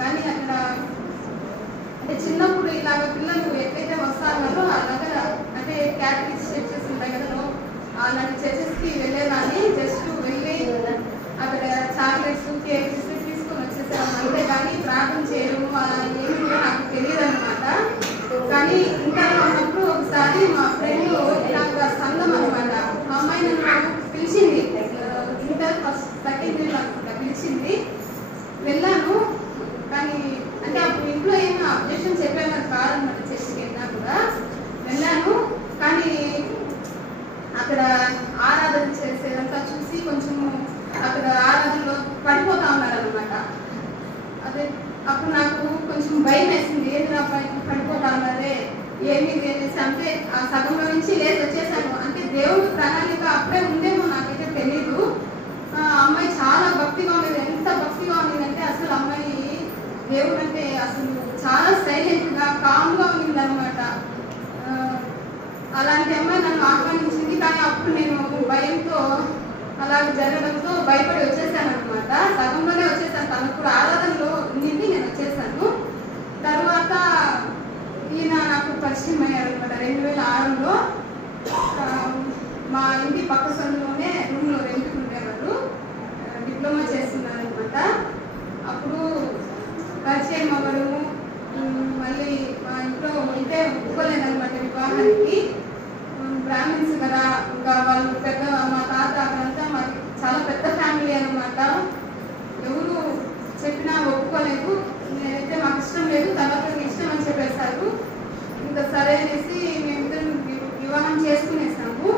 కానీ అక్కడ అంటే చిన్నప్పుడు ఇలాగ పిల్లలు ఎక్కడైతే వస్తారో అలాగా అంటే క్యాథలిక్ చర్చెస్ ఉంటాయి కదా, అలాంటి చర్చెస్కి వెళ్ళేదాన్ని. జస్ట్ వెళ్ళి అక్కడ చాక్లెట్స్ కేక్స్ తీసుకొని వచ్చేసాను అంతే, కానీ ప్రార్థన చేయడం అలా ఏమి కూడా నాకు తెలియదు అనమాట. కానీ ఇంటర్లో ఉన్నప్పుడు ఒకసారి మా ఫ్రెండ్ ఇలాగ సంఘం అనమాట, ఆ అమ్మాయి నన్ను పిలిచింది. ఇంటర్ ఫస్ట్ సెకండ్ ఇయర్ అనుకుంటా పిలిచింది, వెళ్ళాను. కానీ అంటే అప్పుడు ఇంట్లో ఏమో అబ్జెక్షన్ చెప్పేవారు కాదనమాట, చర్చికి వెళ్ళినా కూడా వెళ్ళాను. కానీ అక్కడ ఆరాధన చేసేదంతా చూసి కొంచెం అక్కడ ఆరాధనలో పడిపోతా ఉన్నారనమాట. అదే అప్పుడు నాకు కొంచెం భయం వేసింది, ఏది నా పడిపోతా ఉన్నారే ఏమి వేసి అంటే ఆ సగంలో నుంచి లేచి వచ్చేసాను. అంటే దేవుడు ప్రణాళిక అప్పుడే ఉందేమో నాకైతే తెలీదు. అమ్మాయి చాలా భక్తిగా ఉండేది, ఎంత భక్తిగా ఉండేది అంటే అసలు అమ్మాయి దేవుడు అంటే అసలు చాలా సైలెంట్గా కామ్గా ఉంది అనమాట. అలాంటి అమ్మాయి నన్ను ఆహ్వానించింది. కానీ అప్పుడు నేను భయంతో అలాగ జరగడంతో భయపడి వచ్చేసాను అనమాట. సగంలోనే వచ్చేసాను, తనకు కూడా ఆరాధనలో ఉండింది, నేను వచ్చేసాను. తర్వాత ఈయన నాకు పరిచయం అయ్యారు అనమాట 2006లో. మా ఇంటి పక్క సందులోనే రూమ్లో రెంట్కి ఉండేవారు, డిప్లొమా చేస్తున్నారు అనమాట. అప్పుడు పరిచయం అవ్వడము, మళ్ళీ మా ఇంట్లో ఉంటే ఒప్పుకోలేదనమాట వివాహానికి. బ్రాహ్మిన్స్ కదా, ఇంకా వాళ్ళు పెద్ద మా తాత అక్కడంతా మాది చాలా పెద్ద ఫ్యామిలీ అనమాట. ఎవరు చెప్పినా ఒప్పుకోలేదు. నేనైతే మాకు ఇష్టం లేదు, తర్వాత ఇష్టం అని చెప్పేశారు. ఇంకా సరే అనేసి మేమిద్దరం వివాహం చేసుకునేసాము.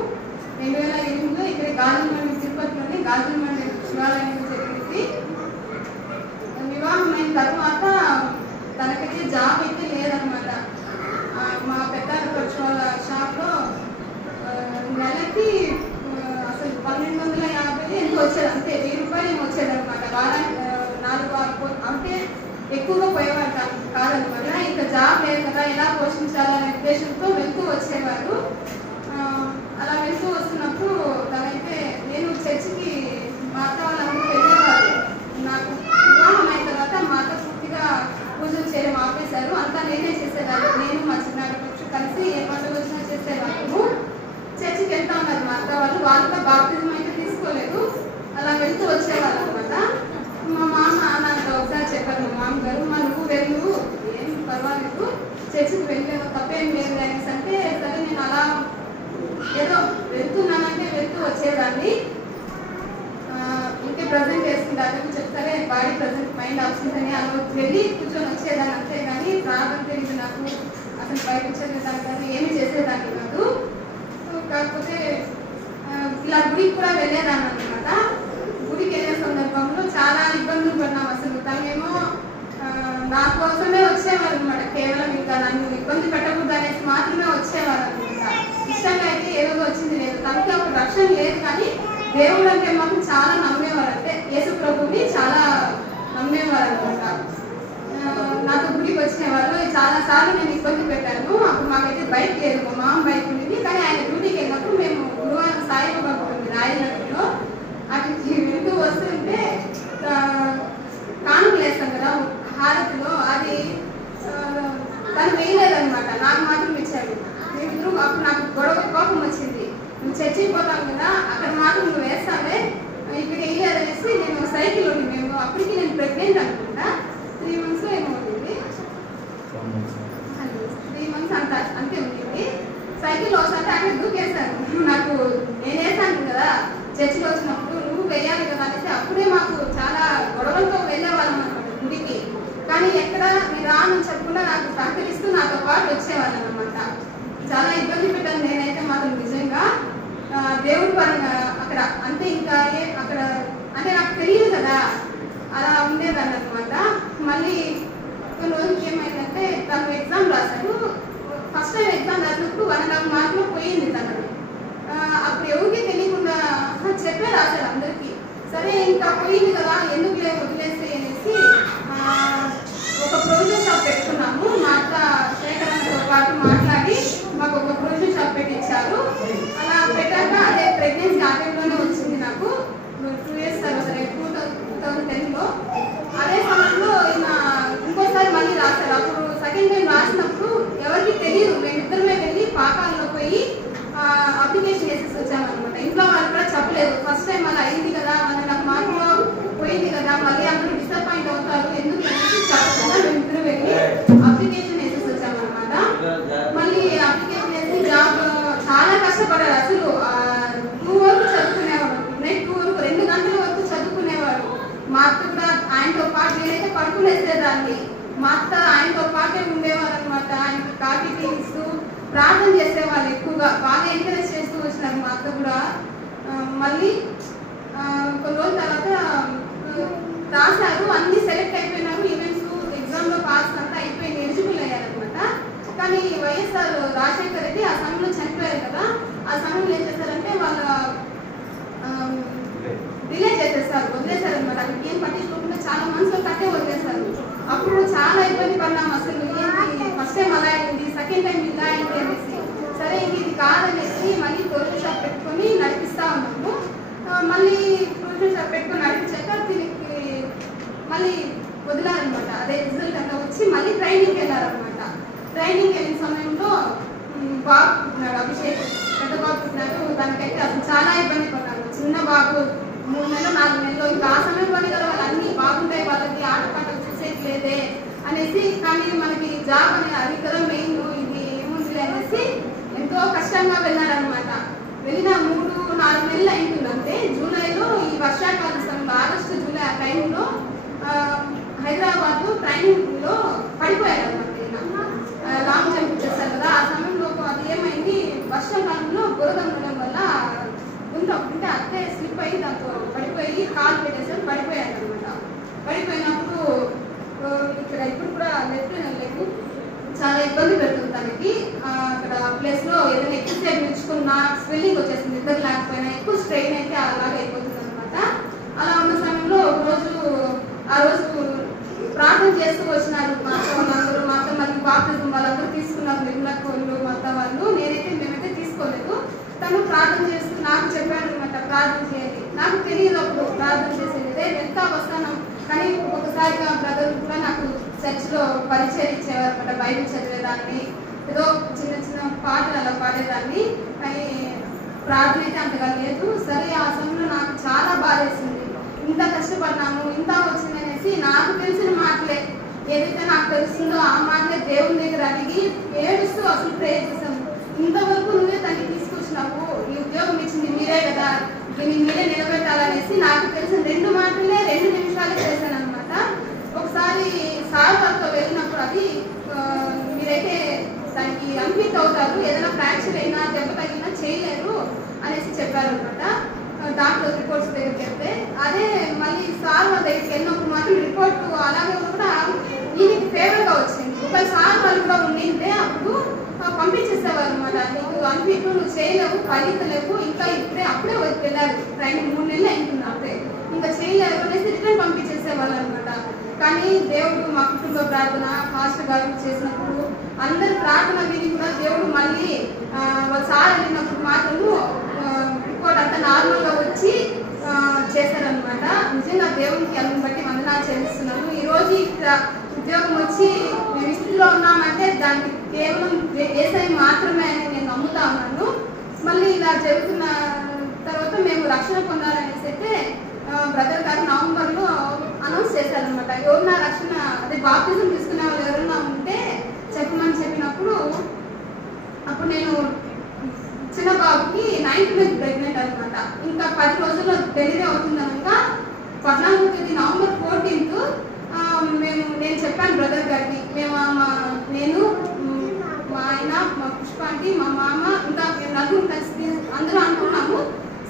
2008లో ఇక్కడ గాజులమండి, తిరుపతిలోని గాజులమండి శివాలయంలో జరిగింది. వివాహం అయిన తర్వాత తనకైతే జాబ్ అయితే లేదనమాట. మా పెద్ద ఖర్చు వాళ్ళ షాప్లో నెలకి అసలు 1250 ఎంత వచ్చేది, అంతే 1000 రూపాయలు ఏమో వచ్చేదనమాట. వారానికి 4 వారాలు అంటే ఎక్కువగా పోయేవారు కాదనమాట. ఇంకా జాబ్ లేదు కదా, ఎలా పోషించాలనే ఉద్దేశంతో వెళ్తూ వచ్చేవారు. అలా వెళ్తూ వస్తున్నప్పుడు తనైతే నేను చర్చికి మా అత్త వాళ్ళందరూ వెళ్ళేవారు. నాకు వివాహం అయిన తర్వాత మా అత్త పూర్తిగా పూజలు చేయడం ఆపేశారు, అంతా నేనే చేసేదాన్ని. నేను మా చిన్నాడు కలిసి ఏ పండుగ వచ్చినా చేసేవాళ్ళము. చర్చికి వెళ్తా ఉన్నారు మా అత్త వాళ్ళు, వాళ్ళతో బాప్తిజం అయితే తీసుకోలేదు, అలా వెళ్తూ వచ్చేవాళ్ళు అనమాట. మా మామ నాకు ఒకసారి చెప్పారు, మా మామగారు నువ్వు వెళ్ళు ఏం పర్వాలేదు, చర్చికి వెళ్ళేది తప్పేం లేదు అనేసి అంటే, సరే నేను అలా ఏదో వెళ్తున్నానంటే వెళ్తూ వచ్చేదాన్ని. ఇంకే ప్రజెంట్ వేసుకుంటారు చెప్తారే బాడీ ప్రజెంట్ మైండ్ ఆబ్సెంట్ అని అలా వెళ్ళి కూర్చొని వచ్చేదాన్ని అంతే. కానీ ప్రార్థన తెలియదు నాకు, అసలు బయట వచ్చేదాన్ని కాదు, ఏమి చేసేదాన్ని కాదు. కాకపోతే ఇలా గుడికి కూడా వెళ్ళేదాన్ని అనమాట. గుడికి వెళ్ళే సందర్భంలో చాలా ఇబ్బందులు పడినాం. అసలు తనేమో నా కోసమే వచ్చేవారు అనమాట, కేవలం ఇంకా నన్ను ఇబ్బంది పెట్టకూడదు అనేసి మాత్రమే వచ్చేవారు అనమాట. ఇష్టంగా అయితే ఏదో వచ్చింది లేదు, తనకి ఒక రక్షణ లేదు. కానీ దేవుడు అంటే మాత్రం చాలా నమ్మేవారు, అంటే యేసు ప్రభుని చాలా నమ్మేవారు అనమాట. నాతో గుడికి వచ్చేవాళ్ళు. చాలా సార్లు నేను ఇబ్బంది పెట్టాను. అప్పుడు మాకైతే బైక్ లేదు, మా మామ బైక్ ఉండేది. కానీ ఆయన డ్యూటీకి వెళ్ళినప్పుడు మేము గురువారం సాయిబాబా ఉంటుంది రాయనగర్లో, అక్కడికి వెళ్తూ వస్తుంటే కానుకలు వేస్తాం కదా హారతిలో, అది తను వేయలేదనమాట, నాకు మాత్రం ఇచ్చాడు. మేమిద్దరు అప్పుడు నాకు కోపం వచ్చింది, నువ్వు చర్చికి పోతాను కదా అక్కడ మాత్రం నువ్వు వేస్తావే, ఇక్కడ వేయలేదనేసి నేను సైకిల్ ఉండి మేము అప్పటికి నేను ప్రెగ్నెంట్ అనుకుంటా, 3 months ఏమో ఉంటుంది, 3 months అంతే ఉంటుంది. సైకిల్ ఒకసారి అక్కడ దూకేశాను. నాకు నేను వేసాను కదా చర్చిలో వచ్చినప్పుడు, నువ్వు వేయాలి కదా అనేసి అప్పుడే మాకు చాలా గొడవలతో వెళ్ళేవాళ్ళం అనమాట గుడికి. కానీ ఎక్కడ మీరు రాను చెప్పకుండా నాకు సహకరిస్తూ నాతో పాటు వచ్చేవాళ్ళం అనమాట. చాలా ఇబ్బంది పెట్టాను నేనైతే మాత్రం నిజంగా. దేవుడి పరంగా అక్కడ అంటే ఇంకా అక్కడ అంటే నాకు తెలియదు కదా, అలా ఉండేదాన్ని అనమాట. మళ్ళీ కొన్ని రోజులకి ఏమైందంటే తను ఎగ్జామ్ రాశాడు. ఫస్ట్ టైం ఎగ్జామ్ రాసినప్పుడు 1.5 మార్కులు పోయింది తను. అప్పుడు ఎవరికి తెలియకుండా చెప్పే రాశాడు అందరికీ. సరే ఇంకా పోయింది కదా ఎందుకు వదిలేసి అనేసి ఒక ప్రొవిజన్ షాప్ పెట్టుకున్నాము. మా అత్త శేఖరణతో పాటు మాట్లాడి మాకు ఒక ప్రొవిజన్ షాప్ పెట్టించారు. అలా పెట్టాక అదే ప్రెగ్నెన్సీ ఆ టైంలోనే వచ్చింది నాకు, 2 years తర్వాత 2010లో. అదే సమయంలో ఈయన వాళ్ళు ఎక్కువగా బాగా ఎంకరేజ్ చేస్తూ వచ్చినారు. మా అక్క కూడా మళ్ళీ కొన్ని రోజుల తర్వాత రాశారు, అన్ని సెలెక్ట్ అయిపోయినారు, ఈవెంట్స్ ఎగ్జామ్లో పాస్ అంతా అయిపోయింది, ఎలిజిబుల్ అయ్యారనమాట. కానీ వైఎస్ఆర్ రాజశేఖర్ రెడ్డి ఆ సమయంలో చనిపోయారు కదా, ఆ సమయంలో ఏం చేశారంటే వాళ్ళ డిలే చేసేస్తారు, వదిలేశారు అనమాట. అక్కడికి ఏం పట్టించుకోకుండా చాలా మనసులో కట్టే వదిలేశారు. అప్పుడు చాలా ఇబ్బంది పడినాము, అసలు ఏంటి ఫస్ట్ టైం అలా అయింది, సెకండ్ టైం ఇలా అయింది అనేసి. సరే ఇంక ఇది కాదనేసి మళ్ళీ ప్రొవిజన్ షాప్ పెట్టుకొని నడిపిస్తా ఉన్నాము. మళ్ళీ ప్రొవిజన్ షాప్ పెట్టుకొని నడిపించాక దీనికి మళ్ళీ వదిలారనమాట. అదే రిజల్ట్ అంతా వచ్చి మళ్ళీ ట్రైనింగ్కి వెళ్ళారనమాట. ట్రైనింగ్కి వెళ్ళిన సమయంలో బాబు పుట్టినాడు, అభిషేక్ పెద్ద బాబు పుట్టినాడు. దానికైతే అసలు చాలా ఇబ్బంది పడ్డాను. చిన్న బాబు 3 నెలలు 4 నెలలు, ఇంకా ఆ సమయంలోనే కదా వాళ్ళు అన్నీ బాగుంటాయి, వాళ్ళకి ఆటపాటలు చూసేది లేదే అనేసి. కానీ మనకి జాబ్ అనేది అది కదా మెయిన్, ఇది ఏముంది అనేసి ఎంతో కష్టంగా వెళ్ళారనమాట. వెళ్ళిన 3-4 నెలలు అయింటుంది అంతే. జూలైలో ఈ వర్షాకాల సమయంలో ఆగస్టు జూలై ఆ టైంలో హైదరాబాద్ ట్రైనింగ్లో పడిపోయారు అనమాట. లాంగ్ జంప్ చేస్తారు కదా, ఆ సమయంలో అది ఏమైంది, వర్షాకాలంలో బురద ఉండడం వల్ల ఉంటే అట్టే స్లిప్ అయ్యి దాంతో పడిపోయి కాలు పెట్టేసారు, పడిపోయారు అనమాట. పడిపోయినప్పుడు ఇక్కడ ఇప్పుడు కూడా లెఫ్ట్ లెగ్ చాలా ఇబ్బంది పెడుతుంది తనకి. అక్కడ ప్లేస్లో ఏదైనా ఎక్కువసేపు నిల్చుకున్నా స్వెల్లింగ్ వచ్చేసింది, నిద్ర లేకపోయినా ఎక్కువ స్ట్రెయిన్ అయితే అలాగే అయిపోతుంది అనమాట. అలా ఉన్న సమయంలో ఆ రోజు ప్రార్థన చేస్తూ వచ్చినారు మా అత్త వాళ్ళందరూ. మా అత్త మళ్ళీ బాప్తిజం వాళ్ళందరూ తీసుకున్నారు, నిర్మలక్క వాళ్ళు, మా అత్త వాళ్ళు. మేమైతే తీసుకోలేదు. తను ప్రార్థన చేస్తూ నాకు చెప్పాడు అనమాట, ప్రార్థన చేయాలి. నాకు తెలియదు అప్పుడు ప్రార్థన చేసేది, వెళ్తా వస్తాను. కానీ ఒకసారిగా బ్రదర్ కూడా నాకు చర్చ్లో పరిచయం ఇచ్చేవారు అనమాట. బైబిల్ చదివేదాన్ని, ఏదో చిన్న చిన్న పాటలు అలా పాడేదాన్ని, కానీ ప్రార్థన అయితే అంతగా లేదు. సరే ఆ సమయంలో నాకు చాలా బాధేసింది, ఇంత కష్టపడినాము, ఇంత వచ్చింది అనేసి. నాకు తెలిసిన మాటలే ఏదైతే నాకు తెలుస్తుందో ఆ మాటలే దేవుని దగ్గర అడిగి ఏడుస్తూ అసలు ప్రేయర్ చేశాము. ఇంతవరకు నువ్వే తనకి తీసుకొచ్చినావు, ఈ ఉద్యోగం ఇచ్చింది మీరే కదా, దీన్ని మీరే నిలబెట్టాలనేసి నాకు తెలిసిన 2 మాటలే 2 నిమిషాలే చేశాను అనమాట. ఒకసారి సార్ వాళ్ళతో వెళ్ళినప్పుడు అది మీరైతే దానికి అన్ఫిట్ అవుతారు, ఏదైనా ఫ్రాక్చర్ అయినా దెబ్బ తగిలినా చేయలేరు అనేసి చెప్పారు అనమాట. డాక్టర్ రిపోర్ట్స్ దగ్గరికి వెళ్తే అదే మళ్ళీ సార్ వాళ్ళ దగ్గరికి వెళ్ళినప్పుడు మాత్రం రిపోర్ట్ అలాగే కూడా ఈయనకి ఫేవర్గా వచ్చింది. ఒకవేళ సార్ వాళ్ళు కూడా ఉండింటే అప్పుడు పంపించేసేవారు అనమాట. నీకు అన్ఫిట్, నువ్వు చేయలేవు, పరిగెత్తలేవు, ఇంకా అప్పుడే వెళ్ళారు, ట్రైనింగ్ 3 నెలలు అయింటుంది అప్పుడే, ఇంకా చేయలేరు అనేసి రిటర్న్ పంపించేసేవాళ్ళు అనమాట. కానీ దేవుడు మా కుటుంబ ప్రార్థన ఫాస్ట్ గారు చేసినప్పుడు అందరి ప్రార్థన విని కూడా దేవుడు మళ్ళీ వాళ్ళ సార్ వెళ్ళినప్పుడు మాత్రము రిపోర్ట్ అంతా నార్మల్గా వచ్చి చేశారనమాట. నిజంగా దేవునికి అందుని బట్టి వందనాలు చెల్లిస్తున్నాను. ఈరోజు ఇక్కడ ఉద్యోగం వచ్చి మేము స్థితిలో ఉన్నామంటే దానికి కేవలం యేసయ్య మాత్రమే అని నేను నమ్ముతా ఉన్నాను. మళ్ళీ ఇలా జరుగుతున్న తర్వాత మేము రక్షణ పొందాలనేసి అయితే బ్రదర్ గారు నవంబర్లో అనౌన్స్ చేశారనమాట. ఎవరన్నా రక్షణ అదే బాప్తిజం తీసుకునే వాళ్ళు ఎవరన్నా ఉంటే చెప్పమని చెప్పినప్పుడు అప్పుడు నేను చిన్న బాబుకి 9th మంత్ ప్రెగ్నెంట్ అనమాట. ఇంకా 10 రోజుల్లో డెలివరీ అవుతుందనగా 14వ తేదీ నవంబర్ 14th నేను చెప్పాను బ్రదర్ గారికి, నేను మా ఆయన, మా పుష్పాంటి, మా మామ, ఇంకా నలుగురు కలిసి అందరూ అనుకున్నాము.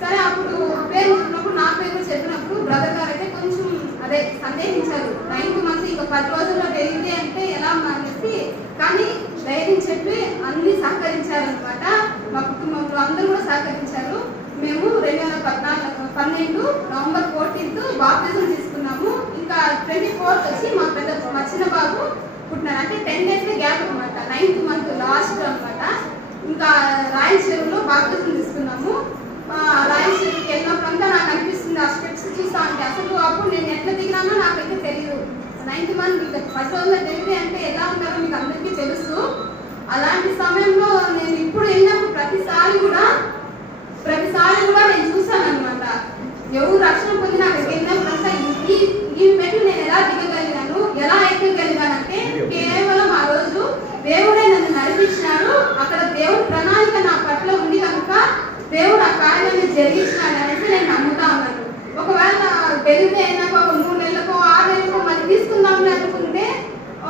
సరే అప్పుడు పేరు చెప్పినప్పుడు నా పేరు చెప్పినప్పుడు బ్రదర్ గారు అయితే కొంచెం అదే సందేహించారు. 9th మంత్ ఇంకా 10 రోజుల్లో డెలివరీ అంటే ఎలా అనేసి. కానీ ధైర్యం చెప్పి అన్ని సహకరించారనమాట. మా కుటుంబంలో అందరూ కూడా సహకరించారు. మేము 2012 నవంబర్ 14th బాప్తిజం తీసుకున్నాము. ఇంకా 24th వచ్చి మా చిన్న బాబు పుట్టినారు. అంటే 10 days గ్యాప్ అనమాట. 9th మంత్ లాస్ట్ అనమాట. ఇంకా రాయల్ చెరువులో బాప్తిజం తీసుకున్నాము. రాయల్ చెరువుకి వెళ్ళినప్పుడంతా నాకు అనిపిస్తుంది, ఆ స్టెప్స్ చూస్తా ఉంటే అసలు అప్పుడు నేను ఎట్లా దిగినానో నాకైతే తెలియదు. 9th మంత్ ఇంకా 10 రోజుల డెలివరీ అంటే ఎలా ఉంటారో మీకు అందరికీ తెలుసు. అలాంటి సమయంలో నేను ఇప్పుడు వెళ్ళినప్పుడు ప్రతిసారి కూడా నేను చూసాను అనమాట. ఎవరు రక్షణ పొందిన అక్కడికి వెళ్ళినప్పుడంతా ఈ మెట్లు నేను ఎలా దిగగలిగాను, ఎలా ఎక్కగలిగానంటే కేవలం ఆ రోజు దేవుడే నన్ను నడిపించినాడు. అక్కడ దేవుడి ప్రణాళిక నా పట్ల ఉంది కనుక దేవుడు ఆ కార్యాన్ని జరిగించినాడు అనేసి నేను నమ్ముతా ఉన్నాను. ఒకవేళ డెలివరీ అయినాక ఒక 3 నెలలకు 6 నెలలకు మళ్ళీ తీసుకుందామని అనుకుంటే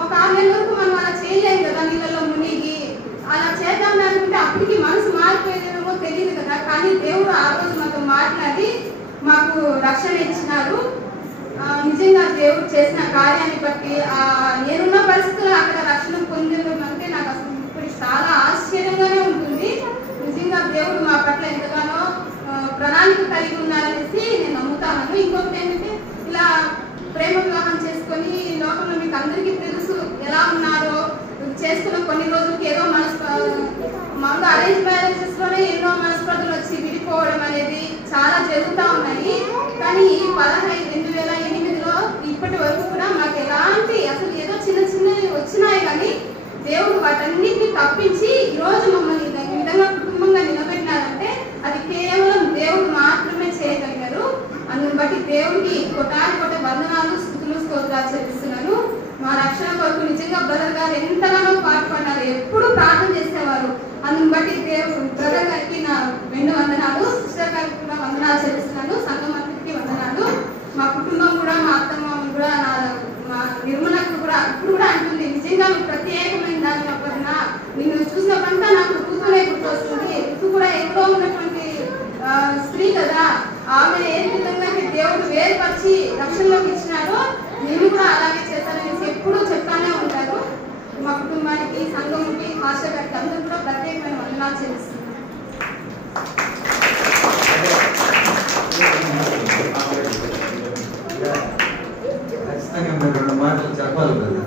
ఒక 6 నెలల వరకు మనం అలా చేయలేము కదా, నీళ్ళలో మునిగి అలా చేద్దామని అనుకుంటే అప్పటికి మనసు రక్షణ ఇచ్చినారు. నిజంగా దేవుడు చేసిన కార్యాన్ని బట్టి నేనున్న పరిస్థితుల్లో అక్కడ రక్షణ పొందడం అంటే నాకు అసలు ఇప్పుడు చాలా ఆశ్చర్యంగానే ఉంటుంది. నిజంగా దేవుడు మా పట్ల ఎంతగానో ప్రణాళిక కలిగి ఉన్నారనేసి నేను నమ్ముతాను. ఇంకొకటి ఏంటంటే ఇలా ప్రేమ వివాహం చేసుకొని లోకంలో మీకు అందరికీ తెలుసు ఎలా ఉన్నారో, చేసుకున్న కొన్ని రోజులకి ఏదో మామూలుగా అరేంజ్ మ్యారేజెస్ లోనే ఎన్నో మనస్పర్ధలు వచ్చి విడిపోవడం అనేది చాలా జరుగుతూ ఉన్నాయి. కానీ 2008లో ఇప్పటి వరకు కూడా మాకు ఎలాంటి అసలు ఏదో చిన్న చిన్నవి వచ్చినాయి, కానీ దేవుడు వాటన్నిటిని తప్పించి ఈరోజు మమ్మల్ని ఈ విధంగా కుటుంబంగా నిలబెట్టినారంటే అది కేవలం దేవుడు మాత్రమే చేయగలిగారు. అందుని బట్టి దేవుడికి కొట్టాలి వందనాలు, స్తుతులు, స్తోత్రాలు చెల్లిస్తున్నాను. మా రక్షణ కొరకు నిజంగా బ్రదర్ గారు ఎంతగానో పాటుపడ్డారు, ఎప్పుడు ప్రార్థన చేసేవారు. అందుని బట్టి దేవుడు బ్రదర్ గారికి నా 2 వందనాలు, సిస్టర్ గారికి కూడా వందనాలు చెల్లిస్తున్నాను, సంఘం అంతటికి వందనాలు. మా కుటుంబం కూడా, మా అత్తమ్మ కూడా, మా నిర్మలకు కూడా ఇప్పుడు కూడా అంటుంది, నిజంగా ప్రత్యేకమైన దాని వలన నిన్ను చూసినప్పుడంతా నాకు ఋతువులే గుర్తొస్తుంది. ఋతు కూడా ఎక్కడో ఉన్నటువంటి స్త్రీ కదా, ఆమె ఏ విధంగా దేవుడు వేరుపరిచి రక్షణలోకి ఇచ్చినారో నేను కూడా అలాగే చేస్తానని ఎప్పుడూ చెప్తానే ఉంటారు. మా కుటుంబానికి, సంఘంకి, మాస్టర్ గారికి అందరూ కూడా ప్రత్యేకమైన వందనాలు చెల్లిస్తున్నారు. ఖచ్చితంగా మీరు 2 మాటలు చెప్పాలి కదా.